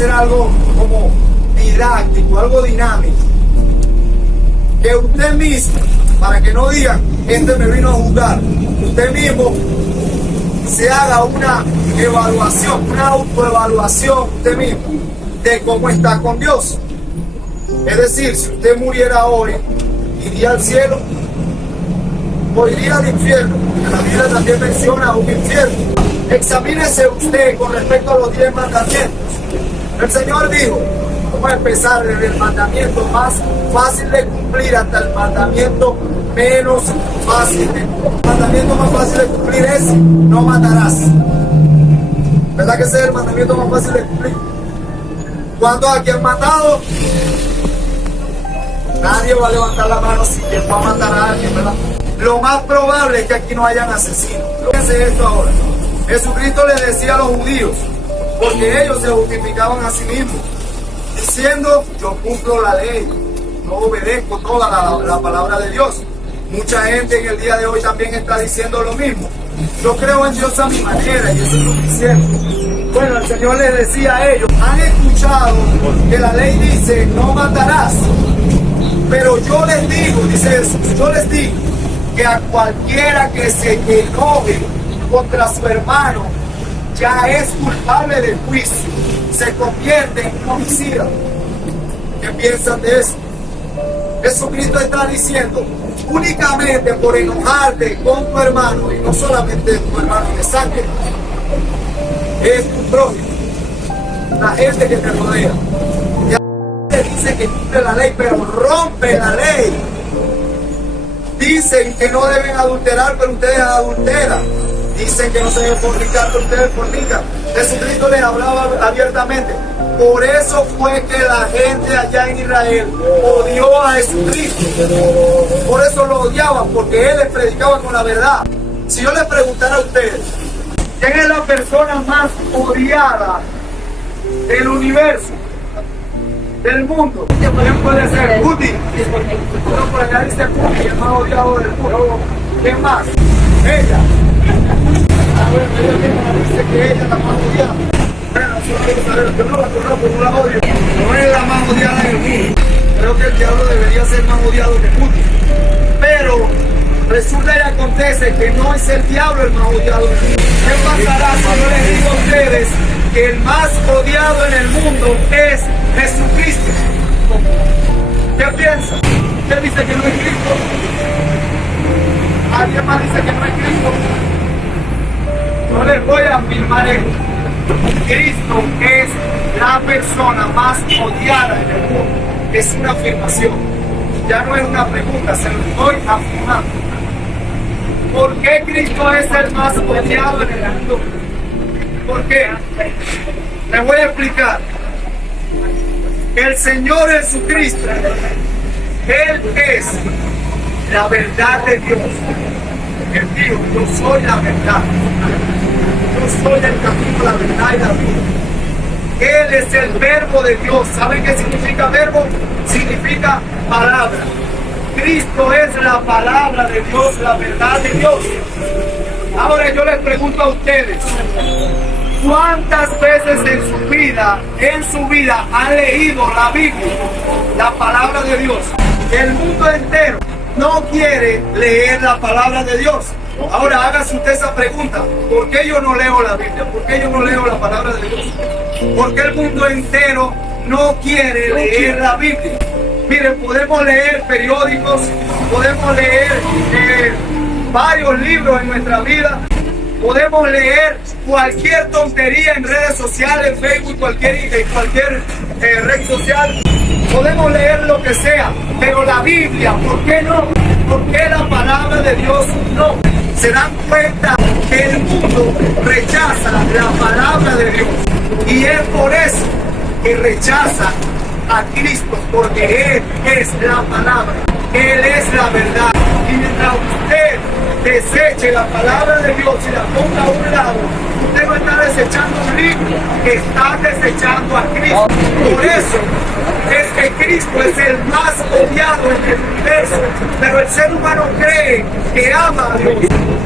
hacer algo como didáctico, algo dinámico. Que usted mismo, para que no digan, este me vino a juzgar, usted mismo se haga una evaluación, una autoevaluación usted mismo de cómo está con Dios. Es decir, si usted muriera hoy, iría al cielo o iría al infierno. La Biblia también menciona un infierno. Examínese usted con respecto a los 10 mandamientos. El Señor dijo, vamos a empezar desde el mandamiento más fácil de cumplir hasta el mandamiento menos fácil de cumplir. El mandamiento más fácil de cumplir es no matarás. ¿Verdad que ese es el mandamiento más fácil de cumplir? ¿Cuántos aquí han matado? Nadie va a levantar la mano si que va a matar a alguien, ¿verdad? Lo más probable es que aquí no hayan asesinos. Fíjense esto ahora. Jesucristo les decía a los judíos, porque ellos se justificaban a sí mismos, diciendo, yo cumplo la ley, yo obedezco toda la palabra de Dios. Mucha gente en el día de hoy también está diciendo lo mismo. Yo creo en Dios a mi manera y eso es suficiente. Bueno, el Señor les decía a ellos, han escuchado que la ley dice, no matarás. Pero yo les digo, dice Jesús, yo les digo que a cualquiera que se enoje contra su hermano ya es culpable del juicio, se convierte en un homicida. ¿Qué piensan de eso? Jesucristo está diciendo, únicamente por enojarte con tu hermano, y no solamente tu hermano de sangre, es tu prójimo, la gente que te rodea. Dice que cumple la ley, pero rompe la ley. Dicen que no deben adulterar, pero ustedes adulteran. Dicen que no se deben fornicar, pero ustedes fornican. Jesucristo les hablaba abiertamente. Por eso fue que la gente allá en Israel odió a Jesucristo. Por eso lo odiaban, porque Él les predicaba con la verdad. Si yo les preguntara a ustedes, ¿quién es la persona más odiada del universo? Del mundo? ¿Quién puede ser? Putin. No, por acá dice Putin, el más odiado del mundo. ¿Quién más? Ella. Ella dice que ella es la más odiada. Yo no la conozco, no la odio. No es la más odiada del mundo. Creo que el diablo debería ser más odiado que Putin. Pero resulta y acontece que no es el diablo el más odiado del mundo. ¿Qué pasará si yo les digo a ustedes que el más odiado en el mundo es Jesucristo? ¿Qué piensa? ¿Usted dice que no es Cristo? ¿Alguien más dice que no es Cristo? Yo les voy a afirmar esto. Cristo es la persona más odiada en el mundo. Es una afirmación. Ya no es una pregunta, se lo estoy afirmando. ¿Por qué Cristo es el más odiado en el mundo? ¿Por qué? Les voy a explicar. El Señor Jesucristo, Él es la verdad de Dios. Él dijo, yo soy la verdad. Yo soy el camino, la verdad y la vida. Él es el verbo de Dios. ¿Saben qué significa verbo? Significa palabra. Cristo es la palabra de Dios, la verdad de Dios. Ahora yo les pregunto a ustedes, ¿cuántas veces en su vida han leído la Biblia, la palabra de Dios? El mundo entero no quiere leer la palabra de Dios. Ahora hágase usted esa pregunta, ¿por qué yo no leo la Biblia? ¿Por qué yo no leo la palabra de Dios? ¿Por qué el mundo entero no quiere leer la Biblia? Miren, podemos leer periódicos, podemos leer varios libros en nuestra vida, podemos leer cualquier tontería en redes sociales, en Facebook, cualquier red social, podemos leer lo que sea, pero la Biblia, ¿por qué no? ¿Por qué la palabra de Dios no? Se dan cuenta que el mundo rechaza la palabra de Dios y es por eso que rechaza a Cristo, porque Él es la palabra, Él es la verdad. Y mientras usted deseche la palabra de Dios y la ponga a un lado, usted no está desechando un libro, está desechando a Cristo. Por eso es que Cristo es el más odiado en el universo, pero el ser humano cree que ama a Dios.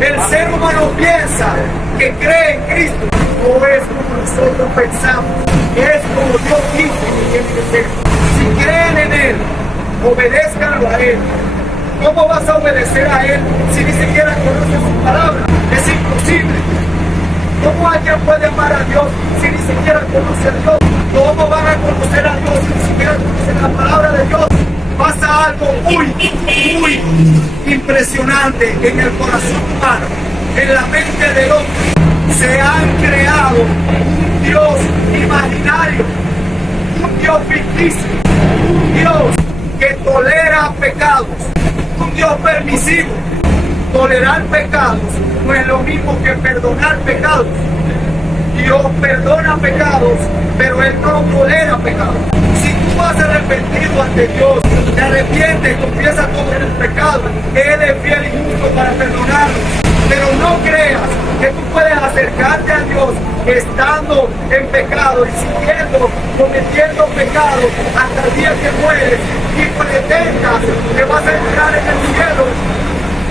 El ser humano piensa que cree en Cristo. no es como nosotros pensamos, es como Dios dice que tiene que ser. Si creen en Él, obedézcanlo a Él. ¿Cómo vas a obedecer a Él si ni siquiera conoces su palabra? Es imposible. ¿Cómo alguien puede amar a Dios si ni siquiera conoce a Dios? ¿Cómo van a conocer a Dios si ni siquiera conocen la palabra de Dios? Pasa algo muy impresionante en el corazón humano, en la mente del hombre. Se han creado un Dios imaginario, un Dios ficticio, un Dios que tolera pecados, un Dios permisivo. Tolerar pecados no es lo mismo que perdonar pecados. Dios perdona pecados, pero Él no tolera pecados. Si tú vas arrepentido ante Dios, te arrepientes, confiesas todos tus pecados, Él es fiel y justo para perdonarlos. Pero no creas que tú puedes acercarte a Dios estando en pecado y siguiendo, cometiendo pecados hasta el día que mueres y pretendas que vas a entrar en el cielo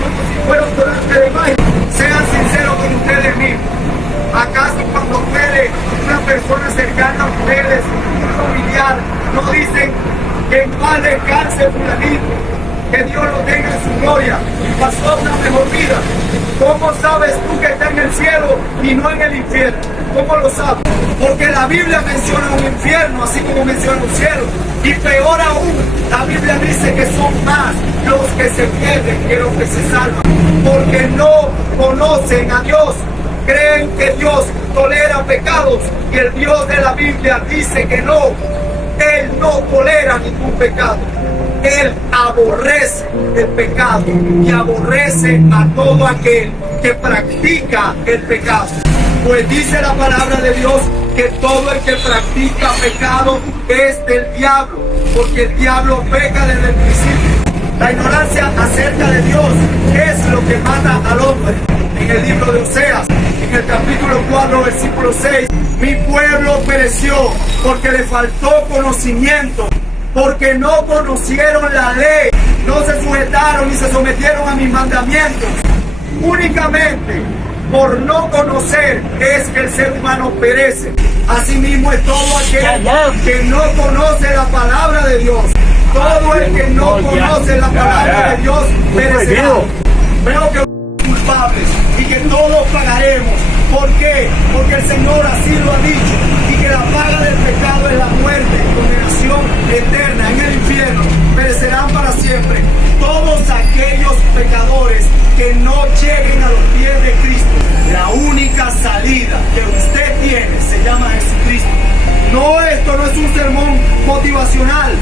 como si fueras delante de Dios. Sean sinceros con ustedes mismos. ¿Acaso cuando muere una persona cercana a ustedes, un familiar, no dicen que en paz descanse fulanito, que Dios lo tenga en su gloria y pasó una mejor vida? ¿Cómo sabes tú que está en el cielo y no en el infierno? ¿Cómo lo sabes? Porque la Biblia menciona un infierno así como menciona un cielo. Y peor aún, la Biblia dice que son más los que se pierden que los que se salvan. Porque no conocen a Dios. Creen que Dios tolera pecados y el Dios de la Biblia dice que no. Él no tolera ningún pecado. Él aborrece el pecado y aborrece a todo aquel que practica el pecado. Pues dice la palabra de Dios que todo el que practica pecado es del diablo, porque el diablo peca desde el principio. La ignorancia acerca de Dios es lo que mata al hombre. En el libro de Oseas, en el capítulo 4, versículo 6, mi pueblo pereció porque le faltó conocimiento, porque no conocieron la ley, no se sujetaron ni se sometieron a mis mandamientos. Únicamente por no conocer es que el ser humano perece. Asimismo es todo aquel que no conoce la palabra de Dios. Todo el que no conoce la palabra de Dios perecerá. Veo que culpables y que todos pagaremos. ¿Por qué? Porque el Señor así lo ha dicho, y que la paga del pecado es la muerte, condenación eterna en el infierno, perecerán para siempre todos aquellos pecadores que no lleguen a los pies de Cristo. La única salida que usted tiene se llama Jesucristo. No, esto no es un sermón motivacional.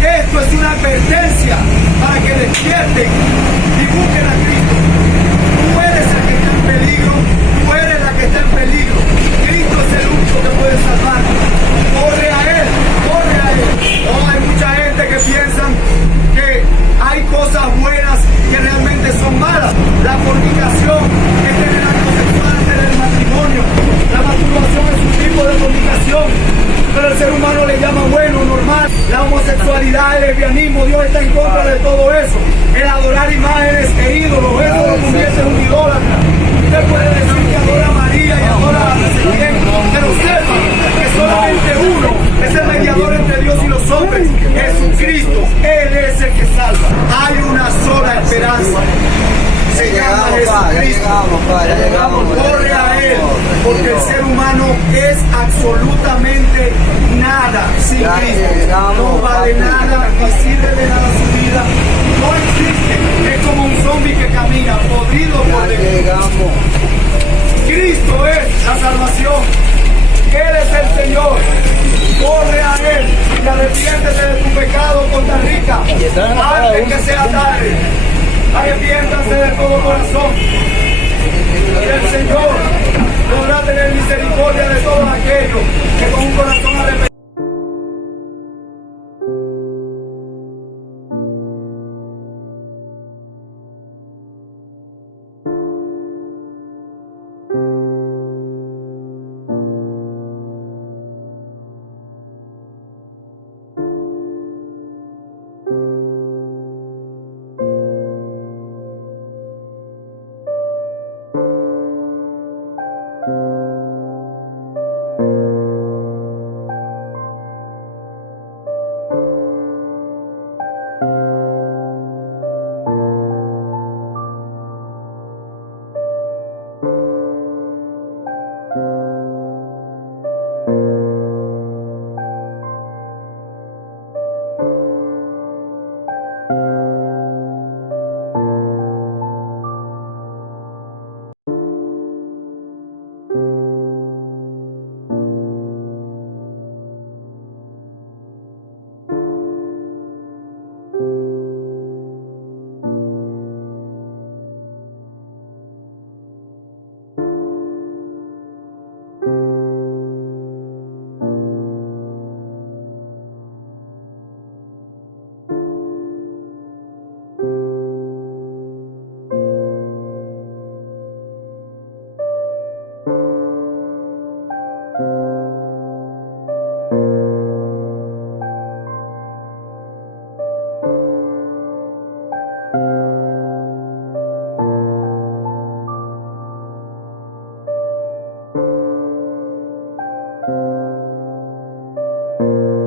Esto es una advertencia para que despierten y busquen a Cristo. Tú eres el que está en peligro, tú eres la que está en peligro. Cristo es el único que puede salvar. Corre a Él, corre a Él. No, hay mucha gente que piensan que hay cosas buenas que realmente son malas. La fornicación es tener actos sexuales en el matrimonio. La masturbación es un tipo de fornicación, pero el ser humano le llama bueno, normal. La homosexualidad, el lesbianismo, Dios está en contra de todo eso. El adorar imágenes e ídolos, eso lo convierte en un idólatra. Usted puede decir que adora a María y adora a no sé quién, pero sepa que solamente uno es el mediador entre Dios y los hombres, Jesucristo. Él es el que salva. Hay una sola esperanza. Se llama Jesucristo. Corre a Él, porque el ser humano es absolutamente nada sin Cristo. No vale nada, no sirve de nada su vida. No existe, es como un zombie que camina, podrido por dentro. Cristo es la salvación. Él es el Señor. Corre a Él y arrepiéntete de tu pecado, Costa Rica, antes que sea tarde. Arrepiéntanse de todo corazón. Y el Señor podrá tener misericordia de todos aquellos que con un corazón arrepentido Bye.